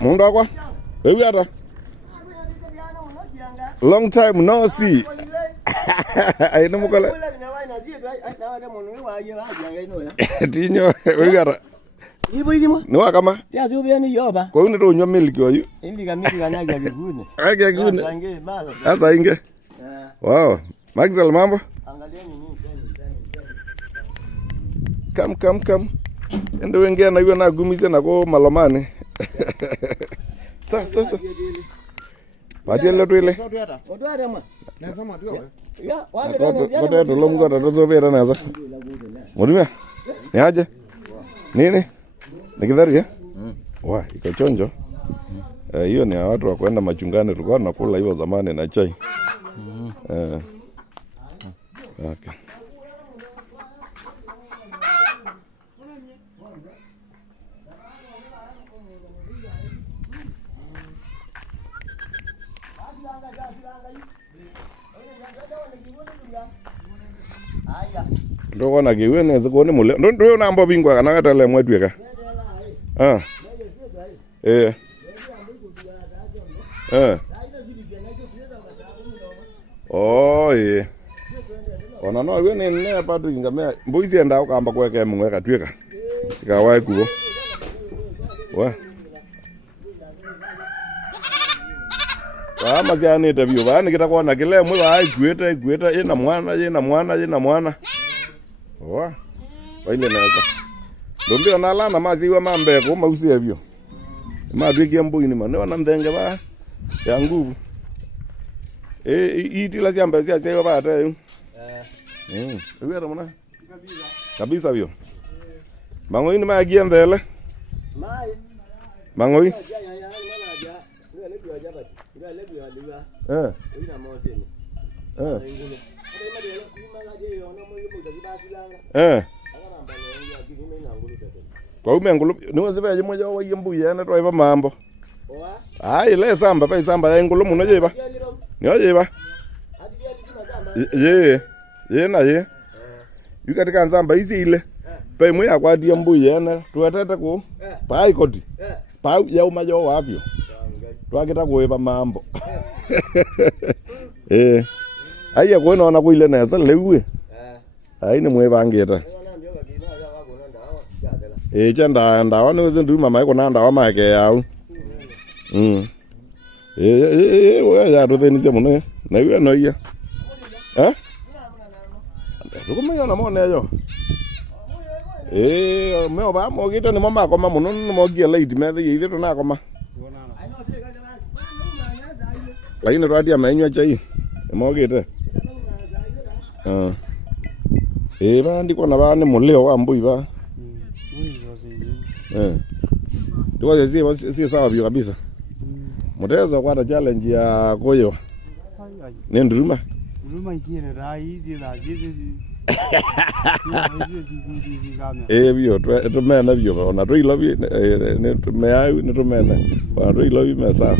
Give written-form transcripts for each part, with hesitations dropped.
Munda kwa? Baby ata? Long time no see. Ay no mukala. Tinyo, baby ata. No kama. Ya zubia ni yoba. Kwa hiyo ndio milk yoyu. Indi milk anyaga gune. Age gune. Sasa inge. Wow. Maxwell mambo? Angalieni nini Come. Ende wengine na hiyo na gumize na ko malomani. Sasa. Pati ile tu ile. Odwara ma. Nasema tu. Ya, wapi ndo longo tatozobera naza. Mudumia? Ni aje? Nini? Ni kidhari ya? Wa, iko chonjo. Hiyo ni watu wa kwenda machungani tulikuwa tunakula hiyo zamani na chai. Okay. Ndo na giwe neza ko ni mule ndo namba bingwa kana katale mwetweka oh yeah ona no we ne patu ingame mbuizi enda ukamba kweke mwe katweka sikawahi kugo wa ama ziani tabio bani kitakuwa kile mwe ba gweta ina mwana wa waile naza ndombe na lana maziwa mambe ko mausi yavyo madwiki mbuni mane wana mdenge ba ya nguvu itila ziamba zia zia ba ata wewe mwana kabisa vyo mangoi ni magia mbele mangoi kwa umengulu niwe zibe moja wa yembu yana toiba mambo ai le samba pa samba ya ngulu muno jeba ni ojeba ye na ye yukatika nzamba izi ile pa mwe akwa die mbu yana tuatata ko pa ikoti pa ya umajo wapyo twakita kuiba mambo aiya kuona ona kuile neza lewe ai ni mwe bangeta chanda ndawa ni wewe ndu mama yako na ndawa make yao wewe ya ndo theni muno na iwe no iya tukumenya na mone yo me ba mo gita ni mama akoma muno ni mo gia late me thi ithe tuna akoma laini radi amenywa chai mo gita ba ndiko na ba ni mulio wa mbui ba ndio si sawa vyo kabisa mtaweza kwa challenge ya koyo ni nduruma ikine raizi za zizi vyo tumena vyo ona tu love ne tumeayu ne tumena ona tu love mesa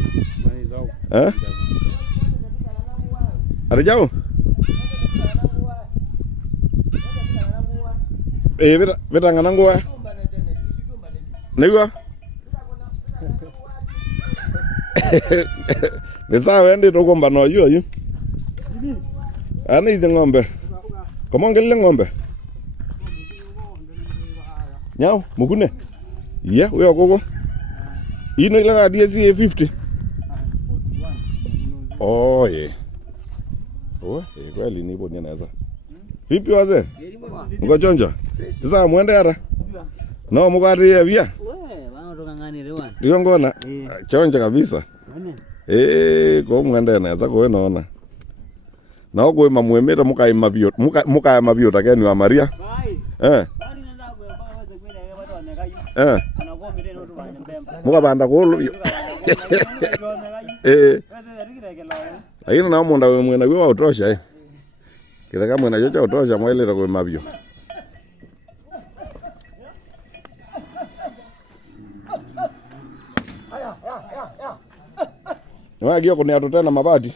arjao vita ngana ngwa niwa nisa wende tokomba no yu ana izi ngombe komongele ngombe nyao mukune ya wewe gogo ino ila DSC 50 oh kweli ni bonya naweza vipi wazee mko chonjo sasa muende ara no mukati ya via ndio ngona chonjo kabisa ko mwende naweza ko naona na ko mamwemeta mukai mabio takeni wa Maria mukabanda ko lakini na munda mwena wa utosha kile kama mwena chocha utosha mwele ko mabio Niwagia kunia tena mabati.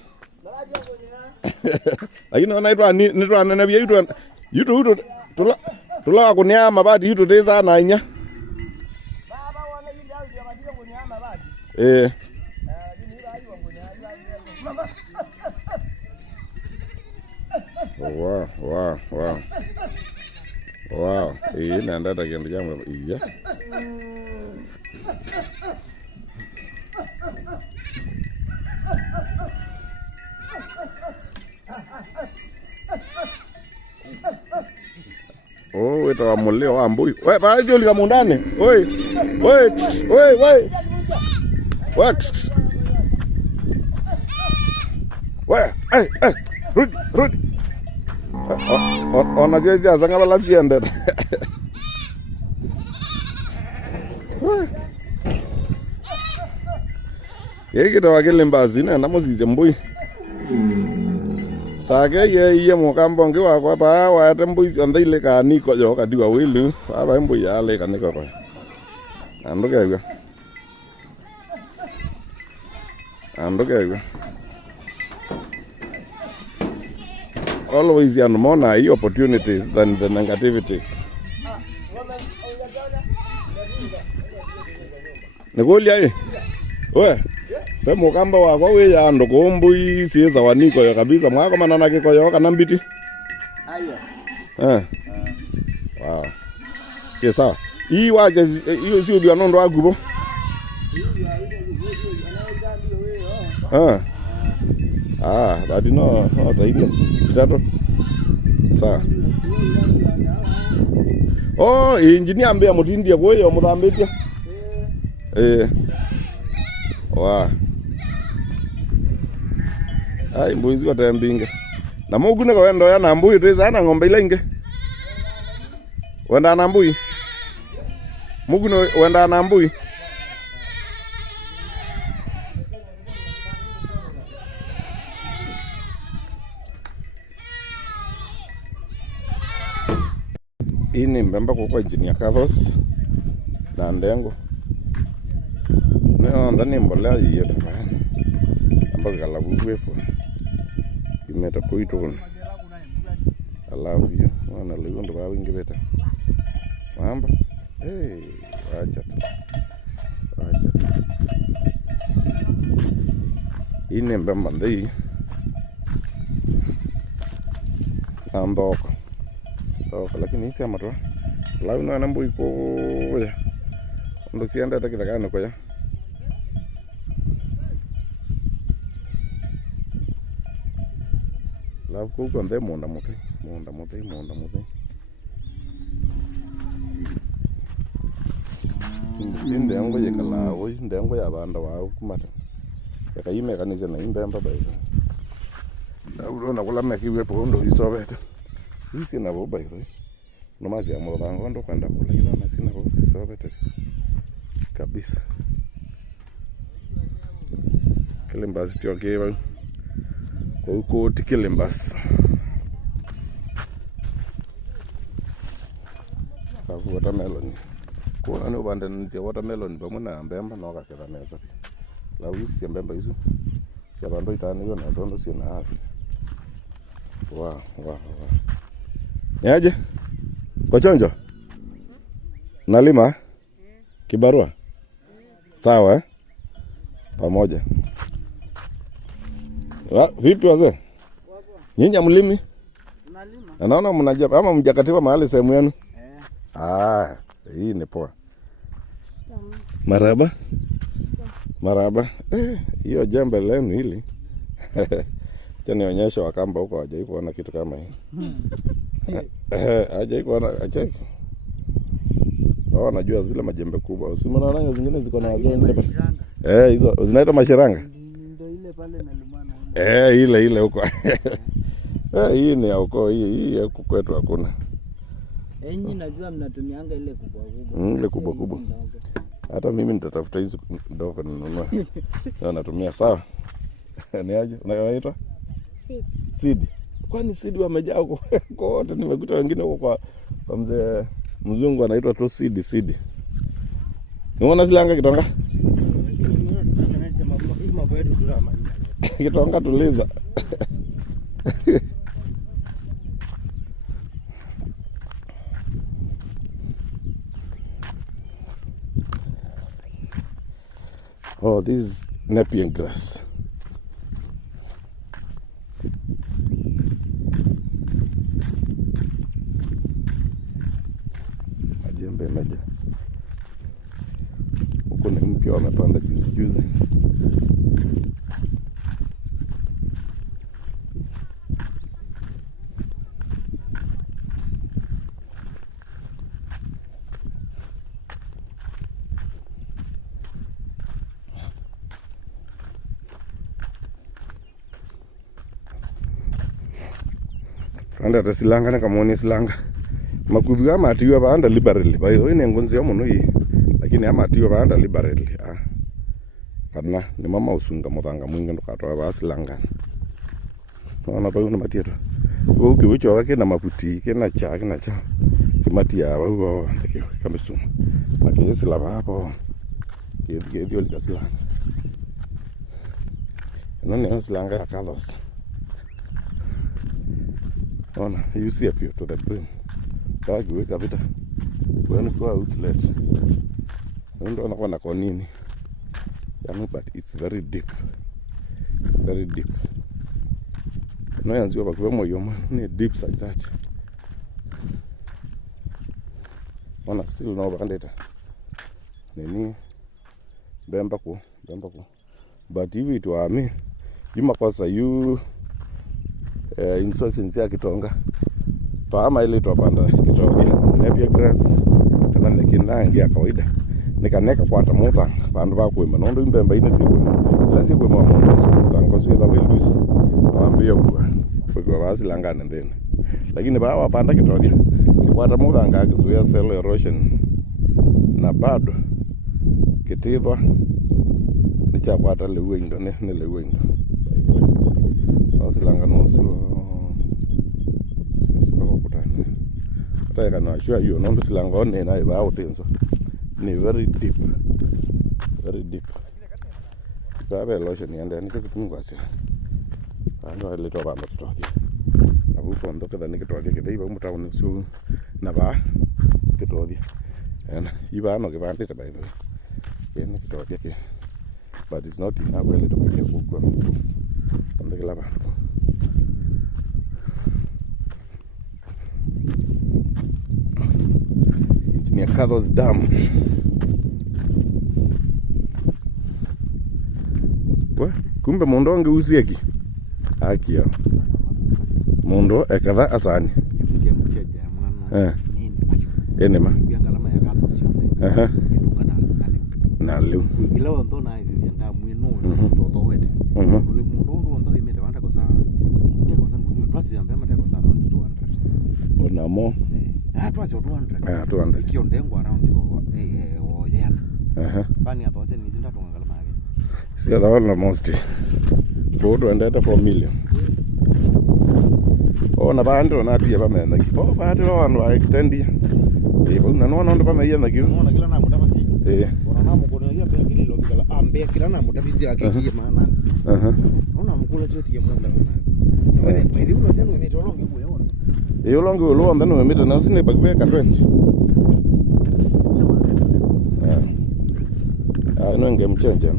Lakini wanaitwa nitwa nanabia yutu tula kunia mabati yutu teza na inya. Baba wana ile au ya madia kunia mabati. Wow. Hii naenda takienda jamu iya. Oh, ito amulio wa mbui. We, baadhi ulika mundani. Oi. Wax. We, rudi. Ona jezi azanga bala fiende. Yeki to Kilibasi na namuzize mbui. Sake ye mukambo ngi wakwa pa wa tembui onda ile ka niko yo ka diwa wilu aba mbui ya le ka niko ko. Ando ke go. Always and more na opportunities than the negativities. Nikulia hii. We. Pe mukamba wako we ya ndo kumbui siza waniko yo kabisa mwako manana kiko yo kana mbiti. Ayo. Wow. Si sawa. Hii waje hiyo si ndio nondo agubo. Badi no taidia. Tato. Sawa. Oh, engineer ambe amutindia kweyo muthambitia. Wow. Ai mbuzi kwa tembinga. Na mugu ne kwendo ya na mbui teza na ng'ombe ile inge. Wenda na mbui. Mugu no wenda na mbui. Ini mbemba kwa engineer Carlos na ndengo. No, ndani mbolea hiyo tafadhali. Ambaga la buwepo. Imeta kuito. I love you. Wana leo ndo bawe ngibeta. Mamba. Acha. Ini mbemba ndei. Andoko. Lakini isi amato. Lau no anambu iko ya. Ndo sienda hata kitakana kwa ya. Lau kuko nde monda mote. Inde yango ye kala oi inde yango ya banda wa kumata. Yakayime kanise na imbemba ba ito. Lau na kula mekiwe pondo isobeta. Isi na boba ito. Nomasi ya mwa ndo kwenda kula ila na sina kwa isobeta. Kabisa. Kilibasi tiokewa. Kwa Kilibasi. Kwa watermelon. Kwa nani ubanda nje watermelon bamuna mbemba na wakakeza nesa. La wisi ya mbemba hizo. Sia bando itani hiyo na sondo sina hafi. Wow. Niaje? Kwa chonjo? Nalima? Kibarua? Sawa pamoja. Vipi wazee? Nyinyi mlimi? Tunalima. Naona mnajua ama mjakatiwa mahali sehemu yenu? Hii ni poa. Maraba. Hiyo jembe lenu hili. Tena nionyesha wakamba huko hajawahi kuona kitu kama hii. Hajawahi kuona acheki. Najua zile majembe kubwa. Usimuona zingine ziko na wazee wengine. Hizo zinaitwa mashiranga. Ndio ile pale na lumana. Ile huko. Hii ni huko hii huko kwetu hakuna. Enyi najua mnatumianga ile kubwa. Ile kubwa. Hata mimi nitatafuta hizo ndogo ninunue. Natumia sawa. Ni aje? Unaitwa? Seed. Kwani seed wamejaa huko kote? Nimekuta wengine huko kwa mzee mzungu anaitwa tu seed. Unaona zile anga kitonga? Kitonga tuliza. Oh, this is Nepian grass. Majembe maja. Huko ni mpya wamepanda juzi. Anda tasilanga na kamoni silanga. Makudu ama atiwa baanda liberally. Bayo ine ngonzi ya mono hii. Lakini ama atiwa baanda liberally. Kana ni mama usunga muthanga mwingi ndukatwa basilanga. Ona bayo na matieto. Uki ucho wake na maputi kena cha. Kimatia wao ndike kamesuma. Lakini sila hapo. Ndio likasilanga. Nani silanga ya kalos. On, you see up here to the brim. Bag wake up it. When you go out, let's. I don't know what I'm going to, but it's very deep. Very deep. No, as you have a more deep like that. On, still no bandita. Nini, Bembako. But if it were me, you must you. Instructions ya Kitonga paama ile tupanda Kitodhia Nepian grass kana nikinangi ya kawaida nikaneka kwata muthanga bandu bakwima nondo imbemba ine siku ila siku mwa muthanga so either will lose waambia kwa basilanga ndene lakini bawa panda Kitodhia kikwata muthanga akizuia cell erosion na bado kitithwa nichakwata lewe indo ne lewe indo basilanga no so I can assure you, no silangon and I about it. Very deep. Very deep. I have a lotion and then take it to us. I know a little about the story. I will from Dr. Nicotrodia, they won't town soon. Nava, Nicotrodia. And Ivan or Givan it by the way. But it's not enough really to make a book from the Glava. Near Kathos Dam. What? Kumbe mondo angeuzieki. Haki ya. Mondo ekadha asani. Yunge mcheja mwana. Nini mayu. Enema. Biangalama ya Kathos yote. Yetuka na leo. Gilawa ndona hizi nda mwino ndo wete. Ule mondo ndo imete wanda kosa. Ndeko sangu ni twasi ambe mate kosa around 200. Onamo. Twas 200. 200. Kiondengwa around yana. Bani ya 1000 ni zinda tunga kalama yake. See the one most. Bodo and data 4 million. Oh na bando na tia ba mena ki. Oh ba do one wa extend. Na no ba meya na ki. No kila na mutafasi. Ona na mkono ya be kile lo kila ambe kila na mutafisi yake ki maana. Ona mkula sio tia munda bana. Ba ile uno tena imetolonga hiyo yaona. Hiyo longo lo anda no mita na sine bagwe ka 20. No ngemchenja.